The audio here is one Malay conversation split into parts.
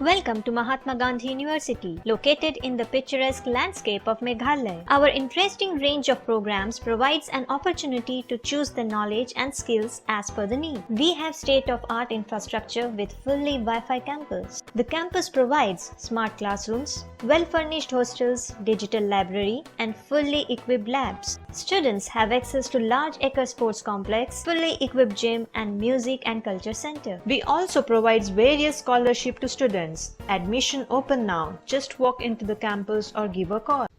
Welcome to Mahatma Gandhi University, located in the picturesque landscape of Meghalaya. Our interesting range of programs provides an opportunity to choose the knowledge and skills as per the need. We have state-of-art infrastructure with fully Wi-Fi campus. The campus provides smart classrooms, well-furnished hostels, digital library, and fully equipped labs. Students have access to large acre sports complex, fully equipped gym, and music and culture center. We also provides various scholarship to students. Admission open now. Just walk into the campus or give a call.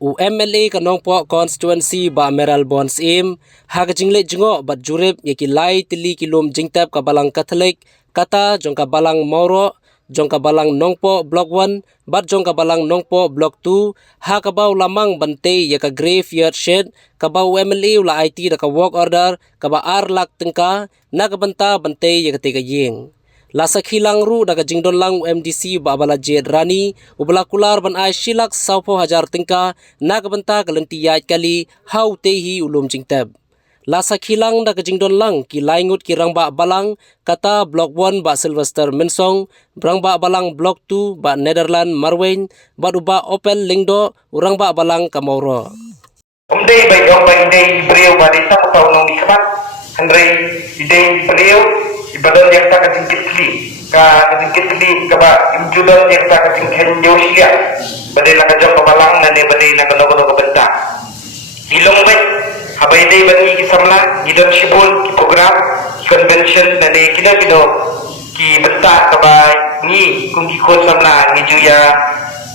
UMLA kanong po constituency ba Meral Bonds im hagajingle jingo bat jurip yakilai tili kilom jingtap kabalang Catholic kata jong kabalang Mauro jong kabalang Nongpo block 1 bat jong kabalang Nongpo block 2 ha kabaw lamang bante yaka graveyard shed kabaw UMLA ula IT da ka work order kaba arlak tengka nagabanta bante yaka tegaying Lasa khilang ru daga jingdon lang MDC ba abala jed rani ubala kular ban ai shilak saupo hajar tingka nagbanta galanti yat kali hau tehi ulum jingtab. Lasa khilang daga jingdon lang ki laingut ki rangba balang kata block 1 ba Sylvester Mensong rangba balang block 2 ba Netherland Marwain ba uba Opel Lingdo urang ba balang Kamoro. Umday day beliau ba desa ko nung ikamat Andre ide beliau ibadan yang tak kejingkit kli kaba imjudan yang tak kejingkit Yosia badai nak kejang kebalang dan badai nak kenono kebenta ilong baik habai day bani kisamla idon shibul ki program convention dan kita kido ki benta kaba ni kungi kon samla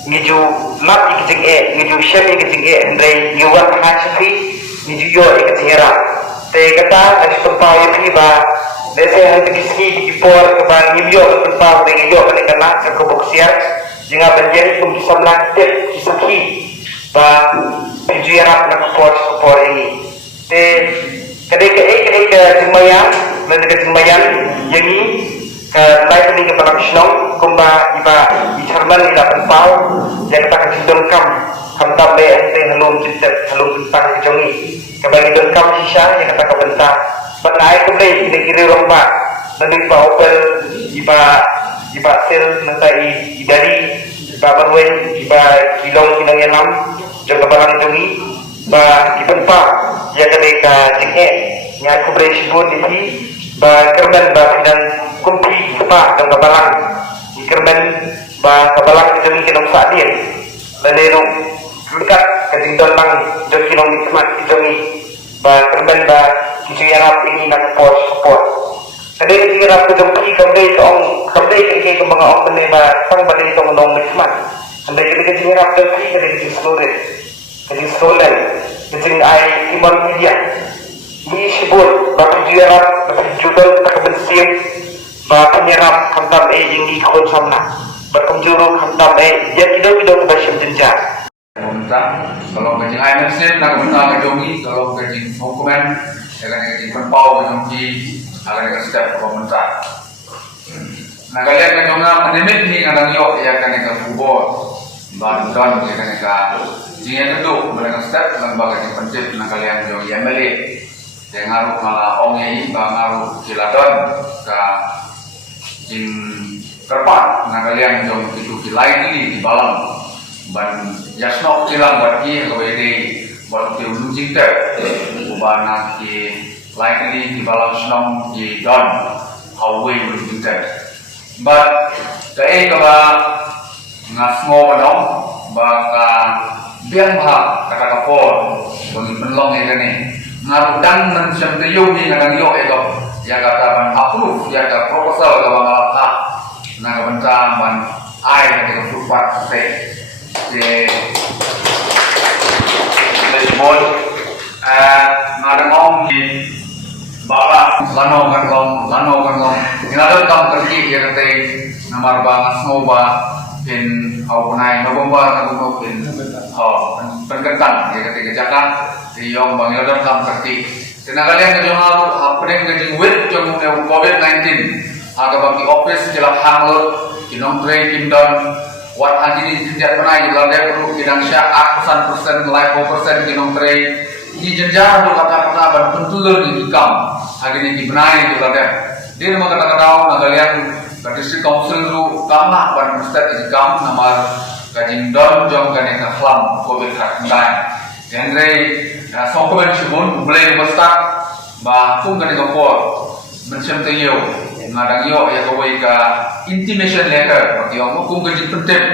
ngiju map ikijing ngiju shem ikijing Andre yuwan hasifi ngiju yo ikijing era te kata ay sumpah yapi ba Desa yang terkisi di por keban New tempat dengan York pada kena kekoboksian jangan menjadi pembisan lantik kisuki ba tujuan nak por ini. Te kedai jemayan yang ini ke lain ni ke Palestina kumba iba di Jerman di tempau yang tak kejidon kam tambe ente halum tentang kejongi kebagi don kam sisa yang kata kebentar Benai kembali kira-kira rompak menimpa Opel iba sel mentai idari iba berwen iba kilong yang 6 jaga barang jongi ba kipenpa ya kene ka jike nya ku bre sibun di ba kerban ba dan kumpi pa jaga barang di kerban ba kabalang jongi kinong sadir leneno dekat kejingdon lang jog kinong ikmat jongi ba kerban ba Kisiarap ini nak support. Ada kisiarap kejumpi kembali ke mga ong peneba sang balik ke menong nikmat. Ada kisiarap kembali ke kejistolan, kejing ai iman media. Ini sibul bagi kisiarap bagi judul tak bensin, bagi penyerap kantam yang ikut samna, berkunjuru kantam yang tidak kebasyam jenjang. Kalau kejing ai mesin nak bentar kejongi, kalau kejing dokumen dengan penpau menjadi agar kita setiap komentar. Nah kalian kan juga menimit ni kadang yok ya kan kita kubur, bantuan ya kan kita jika itu mereka setiap lembaga yang penting. Nah kalian juga yang beli, yang ngaruh malah ongi, ngaruh kiladon ke jing terpat. Nah kalian juga itu kilain ini di balam, ban jasnok kilang buat dia kewedi. Buat ulung jingter, ubah ki likely di balam senong di don Hawaii ulung jingter. But kaya kaba ngasmo manong baka biang bah kata kapor bagi penlong yang ini ngarudang mencem tiyung ni ngadang yo ego ya kata ban approve ya kata proposal kaba malata na kabanta ban ai kata kupat se Bon, ngadang di bawah lano kan long. Ngadang kam kerji ya kata namar bangas ngoba pin au punai November nagu pin penkentan ya kata kejakan di yong bang ngadang kam kerji. Tinagalian kejong aru apeng kejing wit jong COVID-19 aga bagi office jelak hangul kinong tray kindon Wat anjini jenjat pernah juga ada perlu kidang syak akusan persen, live persen kinong tray. Ini jenjat tu kata-kata ban pentulur di ikam. Agini dibenahi juga ada. Dia nama kata-kata nagalian ka district council ru kamna ban stat di kam namar kajing don jong kane ka khlam covid khandai genre songkomen chibun boleh bestak ba kum kane ka por mencem te yo ngadang yo ya kawai ka intimation letter bagi yo kum kajing penting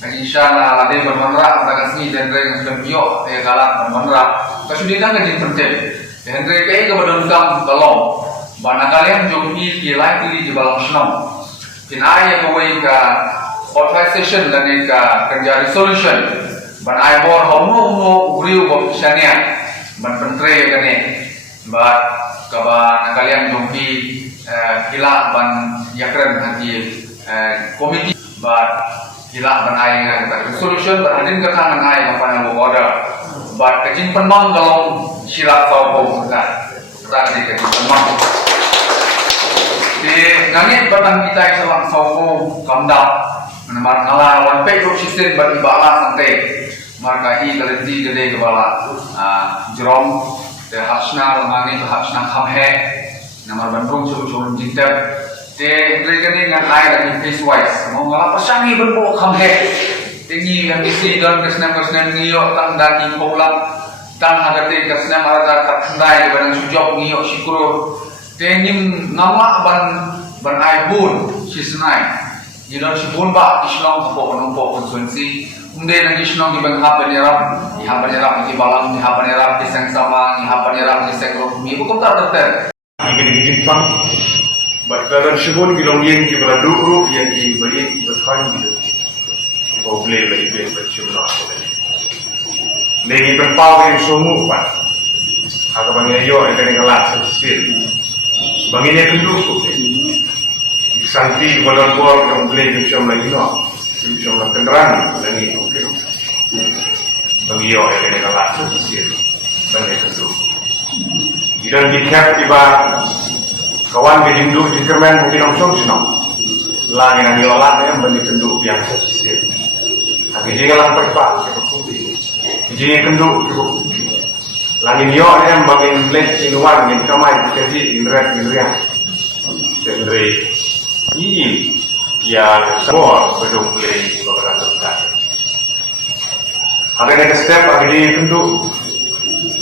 kajing syana lade bermanra dengan sini genre ngem yo ya kalat bermanra kasudina kajing penting genre kai ka badon kam kalong bana kalian jom ki lai tili di balang senam pinai ya kawai ka authorization dan ka kerja resolution ban ai bor homo uriu bo pisania ban pentre kane ba kaba kalian jom ki kila ban yakran hati komiti ba kila ban ai ka resolution berhadin ke tangan ai apa yang order ba kajin penmang kalau sila tau ko ka tadi kajin penmang di nangit batang kita selang sauko kamdap menemar ngalah wan pe sistem bagi bala santai marka i galenti gede kepala jerom de hasna mangi hasna khamhe namar bandung chulu jintep de dregani ngan ai lagi face wise mau ngalah pasangi berbo khamhe tingi yang isi don kesnam ngiyo tang daki pola tang hadate kesnam araja kathandai barang sujok ngiyo syukur tenim nama ban aibun sisnai jidon sibun ba islong ko nompo konsuensi unde nang islong di bang habanera di balang di habanera di seng sama di habanera di seng mi ko ta ter Ini Jepang, bahkan sibun bilong yang kita dulu yang kita beli berkan gitu, problem lagi bercuma apa lagi. Lagi berpau yang semua pak, agak banyak yo yang kena kelas sisir. Banginnya kenduk, santi balon bor yang boleh bisa lagi no, bisa lagi kendaraan lagi okey. Bangiyo yang kena kelas sisir, banyak kenduk. Jika dikap tiba kawan berinduk di kermen mungkin langsung senang. Lagi nanti olah yang banyak kenduk yang sisir. Tapi jika lang perpak cukup kunci, jika kenduk cukup kunci. Langin yo yang bagian blend inuan yang kamai dikasih inret inriang sendiri ini yang semua belum boleh beberapa kali. Ada yang step lagi di kenduk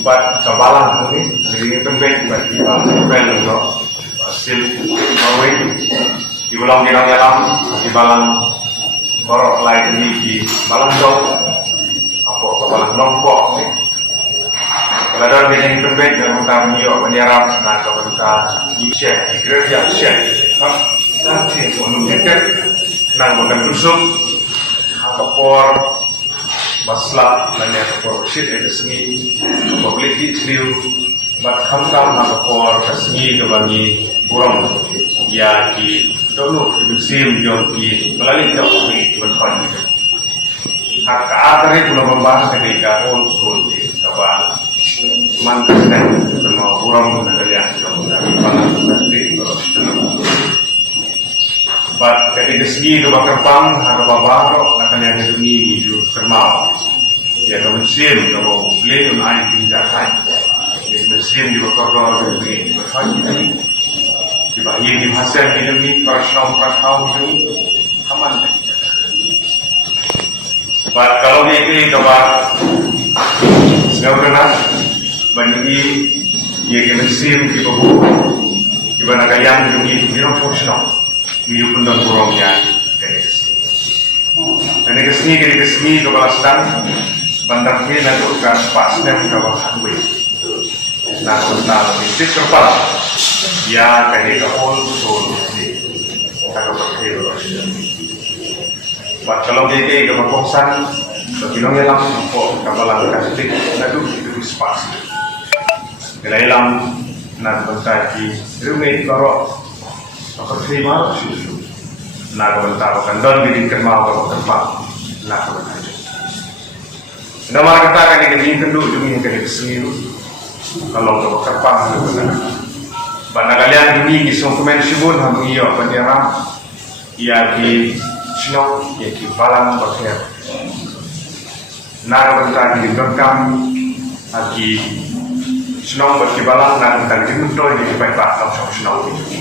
buat kabalan ini, lagi di pembek buat kabalan itu hasil mawin di ulang girang yalam di balang borok lain ini di balang dong apa kabalan lompok ini. Kalau ada yang berbeda dengan tamu menyerap dan komentar share, gereja share, nanti untuk nyekar, nang bukan tusuk, kapor, masalah, nanya kapor shit itu seni, publik dicliu, bat kamkam kapor seni kebangi burung, ya di dulu di musim di melalui jauh berkon. Hak akhirnya belum membahas ketika unsur kawan. Mantan dan semua burung negara sudah panas terus But ketika segi ke bakar harga baru akan yang ini itu termal. Ya kemudian kalau beli air tindakan, kemudian di bakar ini berfungsi. Dibagi di hasil ini perasaan ini aman. But kalau ini coba sekarang bagi yang musim di bawah, di mana kalian ini tidak fungsional, hidup dan burungnya dan kesini kepala sedang bandar ini nanti akan pasnya kawal hardware. Nah tentang bisnis kepala, ya kayak kawal solusi, kalau berhero. Kalau dia ke perkosan, bagaimana langsung kapalan kasih lalu itu spasi. Kailang na bantaki rumit karo terima susu na bantaro kandon bikin mau ko tempat na ko tayo nama kita kan ini kendu demi yang kesemiru kalau ko kapang na bana kalian ini di dokumen sibun hamu iyo bandera ya di sino ya di balang bakher na bantaki dokam lagi senang berkibalan dan tentang dimuntoi di baik langsung senang itu.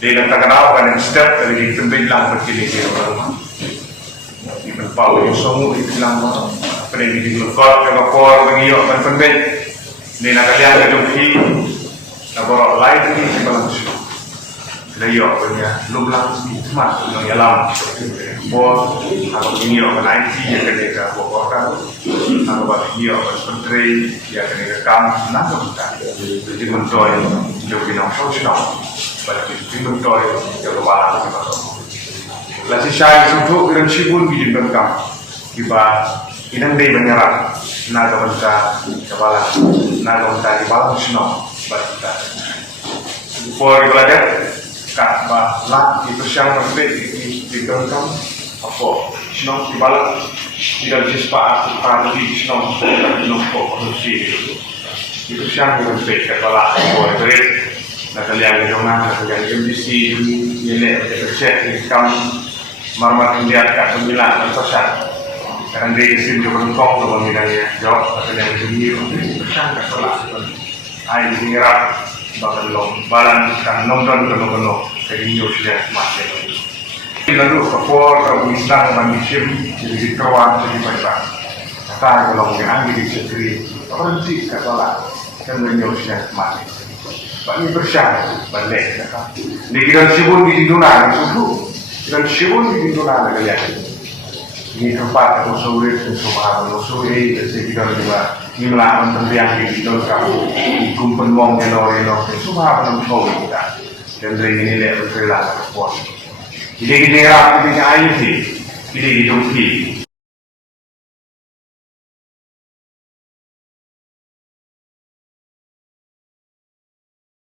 Dia nak kenal kan yang step dari tempat lang berkini dia orang. Di berpau yang semua itu lang apa yang di lekor yang kapor bagi yo kan tempat. Dia nak kalian ada di nak borok lain di sebelah situ. Dia punya lumlang smart yang alam. Bos atau ini yo kan IT yang kena borok kan. Atau bagi yo kan pentri yang kena kam nak kan. Jadi mentoy jauh binang sosial. Bagi timbul toy yang kebalan kita. Lasi syai untuk dan sibun bijin berkam. Kiba inang day banyaran. Naga banta kebalan. Naga banta di balang sino berkita. For belajar kat ba lah itu siang sampai di berkam. Apa sino di balang tidak jispa atau di sino kok kondisi itu siang sampai kebalan. For itu Natalia Jona, Natalia MDC, ini cek kam marmat lihat kat sembilan atau sat. Karena dia isim juga kong kalau midanya jawab Natalia Joni, bersang kat sekolah. Air singerak bahkan long balan kan nonton keno jadi news dia masih. Lalu kapor kalau Islam manusia jadi kawan jadi baca. Kata kalau yang angin di sekri berhenti kat sekolah kan news dia masih. Bagi bersama balik, ni kita sibuk di dunia itu, kita sibuk di dunia kalian. Ini tempat atau sore semua sore, jadi kita juga nimla mentempiang di dalam kamu, kumpulan wong yang semua orang sore kita. Dan ini lepas berlaku pun. Jadi kita rapi dengan air sih, jadi hidup sih.